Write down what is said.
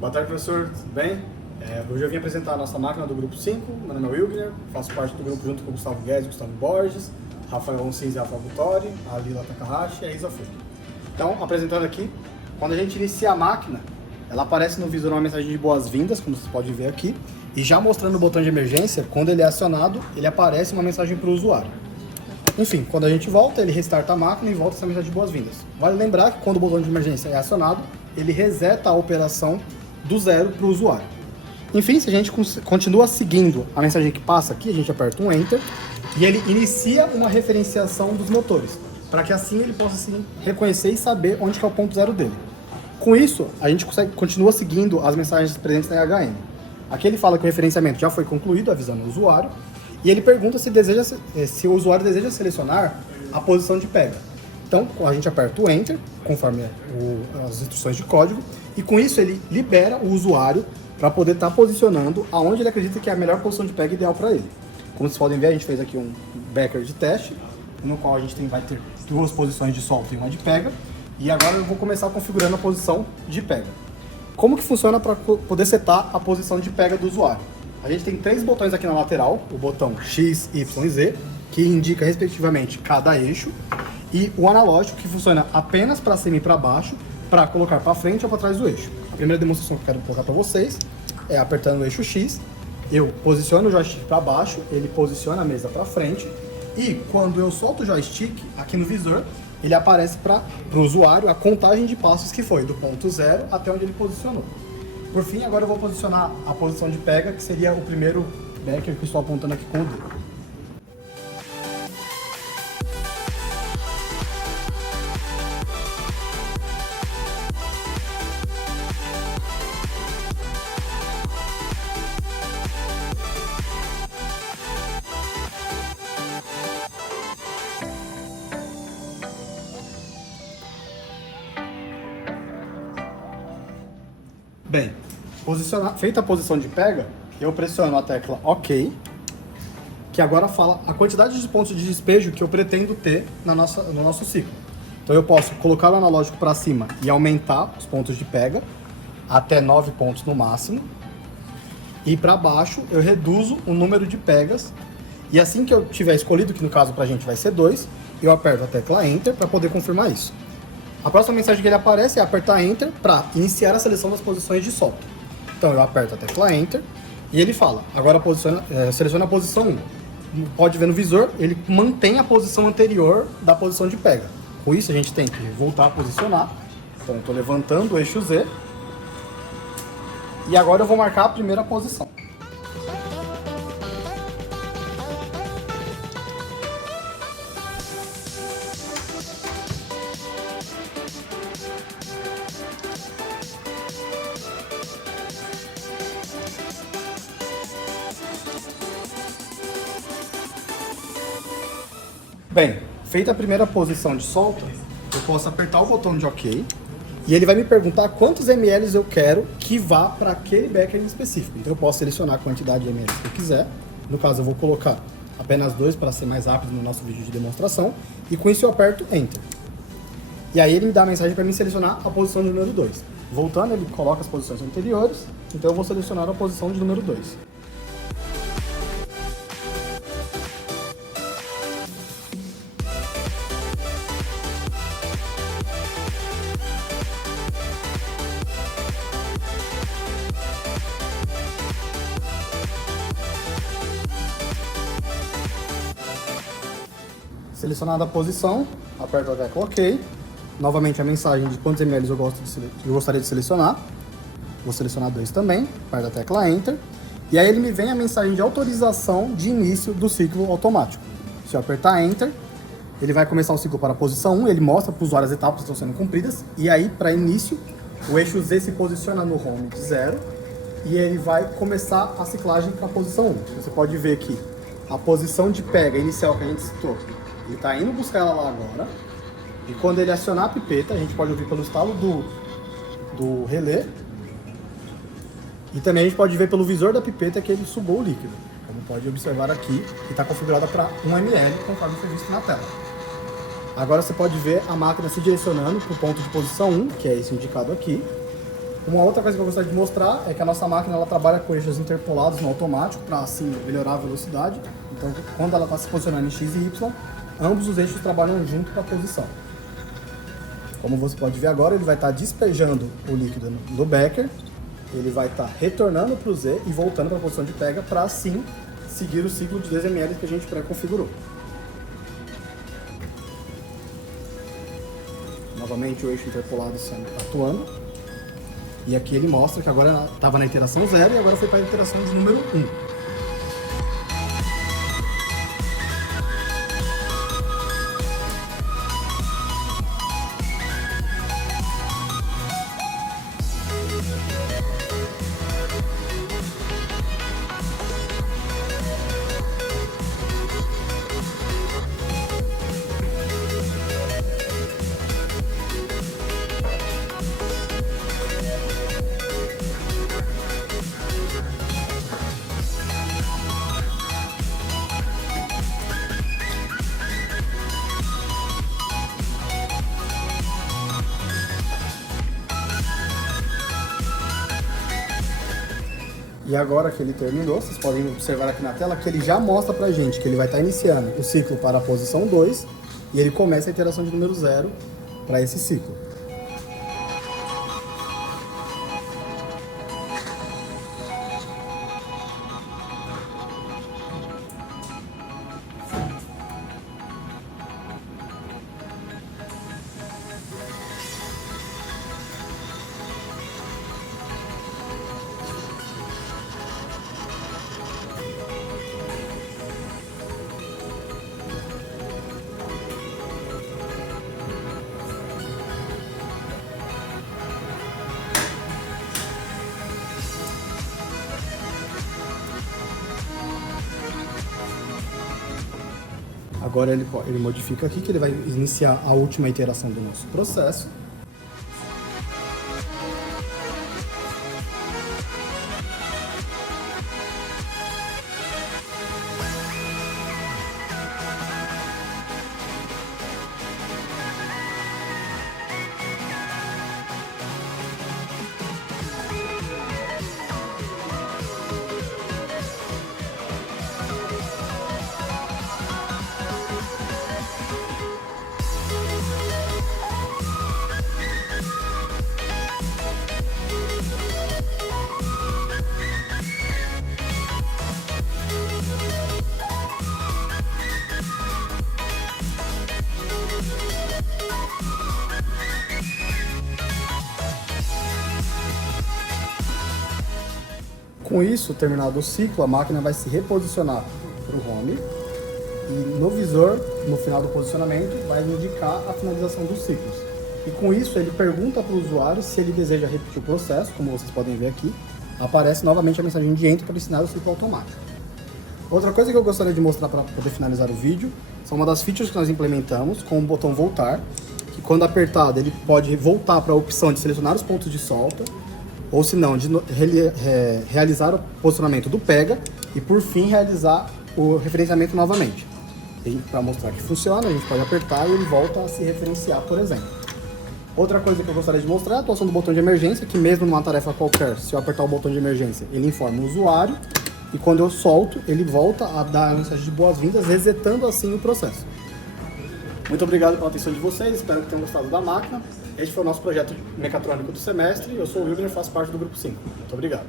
Boa tarde, professor. Tudo bem? Hoje eu vim apresentar a nossa máquina do Grupo 5. Meu nome é Wilgner, faço parte do grupo junto com o Gustavo Guedes, Gustavo Borges, Rafael Oncins e Rafael Butori, a Lila Takahashi e a Isa Fuji. Então, apresentando aqui, quando a gente inicia a máquina, ela aparece no visor uma mensagem de boas-vindas, como vocês podem ver aqui, e já mostrando o botão de emergência, quando ele é acionado, ele aparece uma mensagem para o usuário. Enfim, quando a gente volta, ele restarta a máquina e volta essa mensagem de boas-vindas. Vale lembrar que quando o botão de emergência é acionado, ele reseta a operação do zero para o usuário. Enfim, se a gente continua seguindo a mensagem que passa aqui, a gente aperta um Enter e ele inicia uma referenciação dos motores, para que assim ele possa assim, reconhecer e saber onde que é o ponto zero dele. Com isso, a gente continua seguindo as mensagens presentes na HM. Aqui ele fala que o referenciamento já foi concluído, avisando o usuário, e ele pergunta se o usuário deseja selecionar a posição de pega. Então, a gente aperta o Enter, conforme as instruções de código, e com isso ele libera o usuário para poder estar posicionando aonde ele acredita que é a melhor posição de pega ideal para ele. Como vocês podem ver, a gente fez aqui um backer de teste, no qual a gente vai ter duas posições de solta e uma de pega, e agora eu vou começar configurando a posição de pega. Como que funciona para poder setar a posição de pega do usuário? A gente tem três botões aqui na lateral, o botão X, Y e Z, que indica respectivamente cada eixo, e o analógico que funciona apenas para cima e para baixo, para colocar para frente ou para trás do eixo. A primeira demonstração que eu quero colocar para vocês é apertando o eixo X, eu posiciono o joystick para baixo, ele posiciona a mesa para frente, e quando eu solto o joystick aqui no visor, ele aparece para o usuário a contagem de passos que foi, do ponto zero até onde ele posicionou. Por fim, agora eu vou posicionar a posição de pega, que seria o primeiro backer que eu estou apontando aqui com o dedo. Bem, feita a posição de pega, eu pressiono a tecla OK, que agora fala a quantidade de pontos de despejo que eu pretendo ter no nosso ciclo. Então eu posso colocar o analógico para cima e aumentar os pontos de pega, até 9 pontos no máximo, e para baixo eu reduzo o número de pegas, e assim que eu tiver escolhido, que no caso para a gente vai ser 2, eu aperto a tecla Enter para poder confirmar isso. A próxima mensagem que ele aparece é apertar Enter para iniciar a seleção das posições de solta. Então eu aperto a tecla Enter e ele fala, agora seleciona a posição 1. Pode ver no visor, ele mantém a posição anterior da posição de pega. Com isso a gente tem que voltar a posicionar. Então eu estou levantando o eixo Z e agora eu vou marcar a primeira posição. Bem, feita a primeira posição de solta, eu posso apertar o botão de OK e ele vai me perguntar quantos ml eu quero que vá para aquele backer em específico. Então eu posso selecionar a quantidade de ml que eu quiser. No caso eu vou colocar apenas 2 para ser mais rápido no nosso vídeo de demonstração. E com isso eu aperto Enter. E aí ele me dá a mensagem para mim selecionar a posição de número 2. Voltando, ele coloca as posições anteriores, então eu vou selecionar a posição de número 2. Selecionada a posição, aperto a tecla OK. Novamente a mensagem de quantos ml eu gostaria de selecionar. Vou selecionar 2 também, aperto a tecla Enter. E aí ele me vem a mensagem de autorização de início do ciclo automático. Se eu apertar Enter, ele vai começar o ciclo para a posição 1, ele mostra para o usuário as etapas que estão sendo cumpridas. E aí, para início, o eixo Z se posiciona no home de 0 e ele vai começar a ciclagem para a posição 1. Você pode ver que a posição de pega inicial que a gente citou, ele está indo buscar ela lá agora, e quando ele acionar a pipeta, a gente pode ouvir pelo estalo do relé, e também a gente pode ver pelo visor da pipeta que ele sugou o líquido. Como pode observar aqui, que está configurada para 1 ml, conforme foi visto na tela. Agora você pode ver a máquina se direcionando para o ponto de posição 1, que é esse indicado aqui, Uma outra coisa que eu gostaria de mostrar é que a nossa máquina ela trabalha com eixos interpolados no automático para assim melhorar a velocidade. Então, quando ela está se posicionando em X e Y, ambos os eixos trabalham junto para a posição. Como você pode ver agora, ele vai estar despejando o líquido no becker, ele vai estar retornando para o Z e voltando para a posição de pega para assim seguir o ciclo de 10 ml que a gente pré-configurou. Novamente o eixo interpolado atuando. E aqui ele mostra que agora estava na iteração 0 e agora foi para a iteração de número 1. E agora que ele terminou, vocês podem observar aqui na tela que ele já mostra pra gente que ele vai estar iniciando o ciclo para a posição 2 e ele começa a iteração de número 0 para esse ciclo. Agora ele modifica aqui que ele vai iniciar a última iteração do nosso processo. Com isso, terminado o ciclo, a máquina vai se reposicionar para o home e no visor, no final do posicionamento, vai indicar a finalização dos ciclos. E com isso, ele pergunta para o usuário se ele deseja repetir o processo, como vocês podem ver aqui, aparece novamente a mensagem de enter para ensinar o ciclo automático. Outra coisa que eu gostaria de mostrar para poder finalizar o vídeo, são uma das features que nós implementamos com o botão voltar, que quando apertado ele pode voltar para a opção de selecionar os pontos de solta, ou se não, de realizar o posicionamento do pega e por fim realizar o referenciamento novamente. Para mostrar que funciona, a gente pode apertar e ele volta a se referenciar, por exemplo. Outra coisa que eu gostaria de mostrar é a atuação do botão de emergência, que mesmo numa tarefa qualquer, se eu apertar o botão de emergência, ele informa o usuário e quando eu solto, ele volta a dar a mensagem de boas-vindas, resetando assim o processo. Muito obrigado pela atenção de vocês, espero que tenham gostado da máquina. Este foi o nosso projeto mecatrônico do semestre. Eu sou o Wilder e faço parte do grupo 5. Muito obrigado.